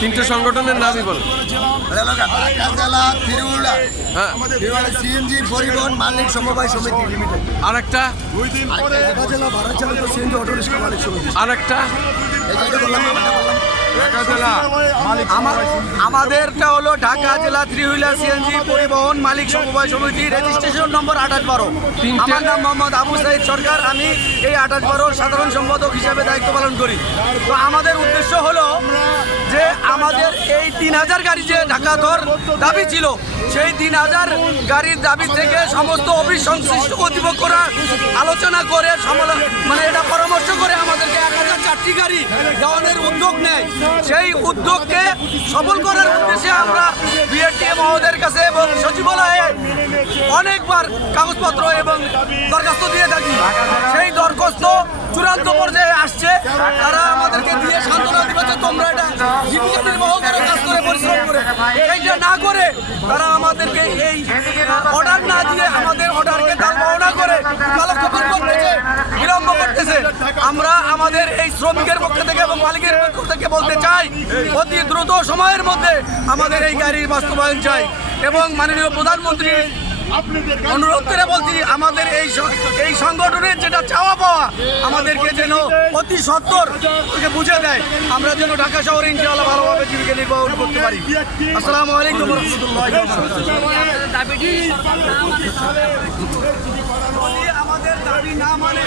তিনটে সংগঠনের নামই বলো। ঢাকা জেলা থ্রিহুইলার সিএনজি পরিবহন মালিক সমবায় সমিতি লিমিটেড। আরেকটা ঢাকা জেলা ভারত চালিত সিএনজি অটো রিক্সা মালিক সমিতি। আরেকটা আমাদেরটা হলো ঢাকা জেলা থ্রিহুইলার সিএনজি পরিবহন মালিক সমবায় সমিতি, রেজিস্ট্রেশন নম্বর 2812। আমার নাম মোহাম্মদ আবু সাইদ সরকার। আমি এই 2812 সাধারণ সম্পাদক হিসাবে দায়িত্ব পালন করি। তো আমাদের উদ্দেশ্য হলো যে আমাদের এই 3000 গাড়ি যে ঢাকা ধর দাবি ছিল, সেই 3000 গাড়ির দাবি থেকে সমস্ত অফিস সংশ্লিষ্ট কর্তৃপক্ষরা আলোচনা করে মানে এটা পরামর্শ করে আমাদেরকে 1004টি গাড়ি দেওয়ানোর উদ্যোগ নেয়। সেই উদ্যোগকে সফল করার উদ্দেশ্যে আমরা বিআরটিএ মহোদয়ের কাছে এবং সচিবালয়ে অনেকবার কাগজপত্র এবং দরখাস্ত দিয়ে থাকি। সেই দরখাস্ত চূড়ান্ত পর্যায়ে আসছে। তারা আমাদেরকে দিয়ে সান্ত্বনা দিচ্ছে, তোমরা এটা জীবিকা নির্বাহ করে কাজ করে পরিশ্রম করে, এইটা না করে তারা আমাদেরকে এই অর্ডার না দিয়ে আমাদের অর্ডারকে তালবাহনা করে কালক্ষেপণ করতেছে, বিলম্ব করতেছে। আমরা আমাদের এই শ্রমিকের পক্ষ থেকে এবং মালিকের পক্ষ থেকে বলতে চাই, অতি দ্রুত সময়ের মধ্যে আমাদের এই গাড়ির বাস্তবায়ন চাই। এবং মাননীয় প্রধানমন্ত্রী অনুরোধ করে বলছি, আমাদের এই সংগঠনের যেটা চাওয়া পাওয়া আমাদেরকে যেন অতি সত্বর বুঝে দেয়, আমরা যেন ঢাকা শহরে ইনশাআল্লাহ ভালোভাবে জীবিকা নির্বাহন করতে পারি। আসসালামু আলাইকুম রহমতুল্লাহ। আমাদের দাবি না মানে